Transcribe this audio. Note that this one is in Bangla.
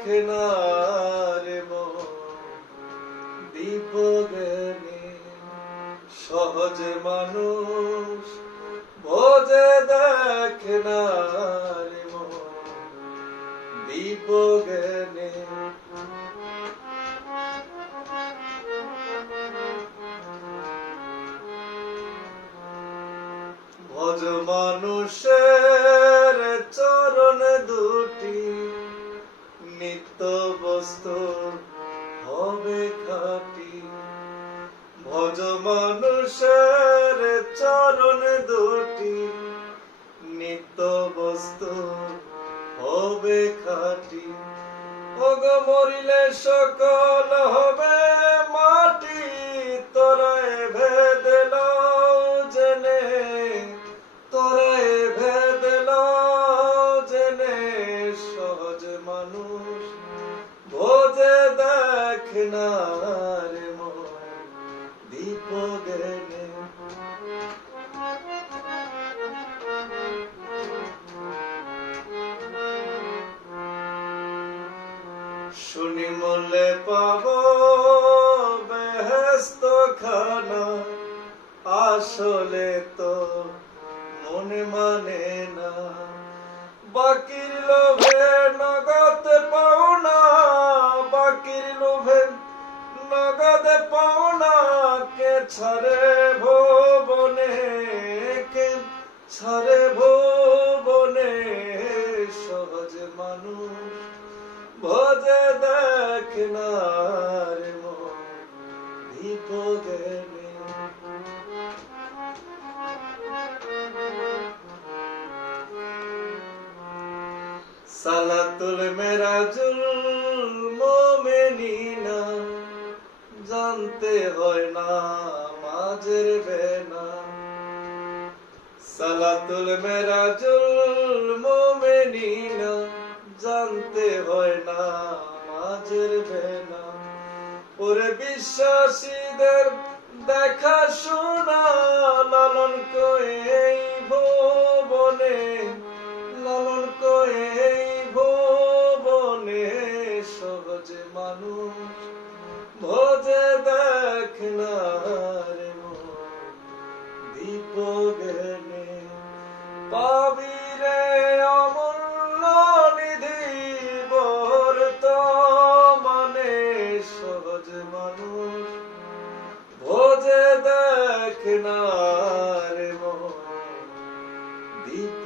দেখে না রে মন দীপজ্ঞানী সহজে মানুষ বোঝে দেখে না রে মন দীপজ্ঞানী ভজ মানুষের চরণ দুটি নিত্য বস্তু হবে খাঁটি ভজ মানুষের চরণ দুটি নিত্য বস্তু হবে খাঁটি ওগ মরিলে সকল হবে মাটি তোরায় ভেদ লও জেনে তোরায় ভেদ লও জেনে সহজ মানুষ বোঝে দেখ না রে মন দীপজ্ঞানী শুনি মূল্যে পাব বেহেশত খানা আসলে তো মনে মানে না বাকির লোভে নগদ পাওনা বাকির লোভে নগদ পাওনা কে ছাড়ে ভুবনে কে ছাড়ে ভুবনে সহজ মানুষ বোঝে দেখ না রে মন দীপজ্ঞানী সালাতুল মেরাজুল মোমেনিনা জানতে হয় না মাঝের বেনা সালাতুল মেরাজুল মোমেনিনা জানতে হয় না মাঝের বেনা ওরে বিশ্বাসীদের দেখা শোনা লালন করে এই ভুবনে লালন করে এই ভুবনে সহজে মানুষ বোঝে দেখ না রে মন দীপজ্ঞানী পাবি রে অমূল্য নিধি বর্তমানে সহজ মানুষ বোঝে দেখ না রে মন দীপ